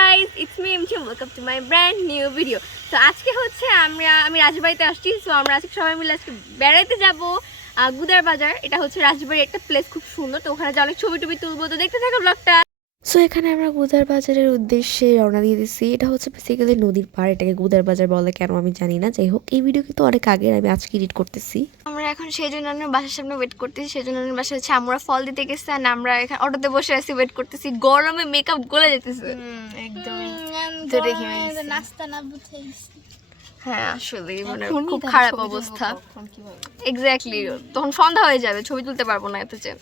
Guys it's me MC welcome to my brand new video তো আজকে হচ্ছে আমরা আমি রাজবাড়িতে আসছি। সো আমরা আজকে সবাই মিলে আজকে বেড়াইতে যাব গুদার বাজার। এটা হচ্ছে রাজবাড়ির একটা প্লেস খুব সুন্দর। তো ওখানে যে অনেক ছবি টবি তুলবো। তো দেখতে থাকো ব্লগটা সো এখানে আমরা গুদার বাজারের উদ্দেশ্যে রওনা দিয়ে দিচ্ছি এটা হচ্ছে বেসিক্যালি নদীর পাড়। এটাকে গুদার বাজার বলে কেন আমি জানি না। যাই হোক এই ভিডিও কিন্তু অনেক আগের। আমি আজকে এডিট করতেছি। আমরা এখন সেই জন্য বাসার সামনে ওয়েট করতেছি সেই জন্য বাসা হচ্ছে আমরা ফল দিতে গেছি আর আমরা এখানে অটোতে বসে আছি ওয়েট করতেছি। গরমে মেকআপ গলে যেতেছে একদমই। তো দেখি নাস্তা না বুঝেছি হ্যাঁ আসলে মানে খুব খারাপ অবস্থা। এক্স্যাক্টলি তখন সন্ধ্যা হয়ে যাবে ছবি তুলতে পারব না এত যে।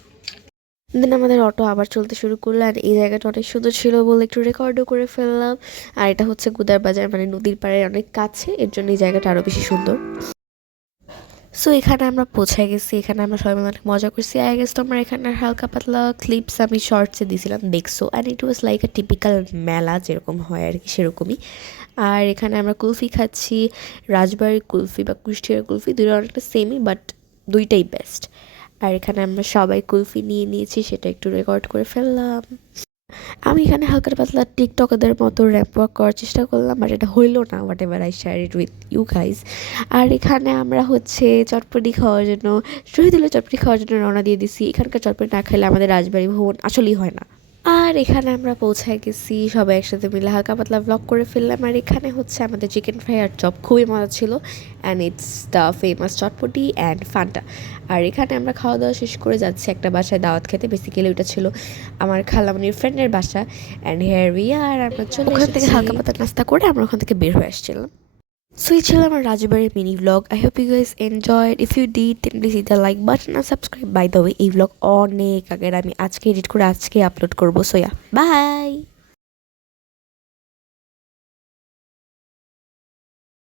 দেন আমাদের অটো আবার চলতে শুরু করল আর এই জায়গাটা অনেক সুন্দর ছিল বলে একটু রেকর্ডও করে ফেললাম। আর এটা হচ্ছে গুদার বাজার মানে নদীর পাড়ের অনেক কাছে এর জন্য এই জায়গাটা আরও বেশি সুন্দর। সো এখানে আমরা পৌঁছে গেছি। এখানে আমরা সবাই মিলে অনেক মজা করছি। আই গেস তোমরা এখানে হালকা পাতলা ক্লিপস আমি শর্টসে দিয়েছিলাম দেখছ। And it was like a typical মেলা যেরকম হয় আর কি, সেরকমই। আর এখানে আমরা কুলফি খাচ্ছি। রাজবাড়ির কুলফি বা কুষ্টিয়ার কুলফি দুটো অনেকটা সেমই বাট দুইটাই বেস্ট আর এখানে আমরা সবাই কুলফি নিয়ে নিয়েছি, সেটা একটু রেকর্ড করে ফেললাম। আমি এখানে হালকা পাতলা টিকটকদের মতো র্যাপ ওয়ার্ক করার চেষ্টা করলাম বাট এটা হইল না whatever I share it with you guys আর এখানে আমরা হচ্ছে চটপটি খাওয়ার জন্য, শহীদুল্লাহ চটপটি খাওয়ার জন্য রওনা দিয়ে দিছি। এখানকার চটপটি না খেলে আমাদের রাজবাড়ি ভবন আসলেই হয় না। আর এখানে আমরা পৌঁছায় গেছি সবাই একসাথে মিলে হালকা পাতলা ব্লগ করে ফেললাম। আর এখানে হচ্ছে আমাদের চিকেন ফ্রাই আর চপ খুবই মজা ছিল। And it's the famous chotpoti and Fanta আর এখানে আমরা খাওয়া দাওয়া শেষ করে যাচ্ছি একটা বাসায় দাওয়াত খেতে। বেসিক্যালি ওটা ছিল আমার খালামনির ফ্রেন্ডের বাসা। অ্যান্ড হেয়ার উই আর আমরা চলে ওখান থেকে হালকা পাতলা নাস্তা করে আমরা ওখান থেকে বের হয়ে আসছিলাম। সো এই ছিল আমার রাজবাড়ির mini blog I hope you guys enjoyed if you did then please it the like button R subscribe by the way এই ব্লগ অনেক আগের। আমি আজকে এডিট করে আজকে আপলোড করব। সোয়া বাই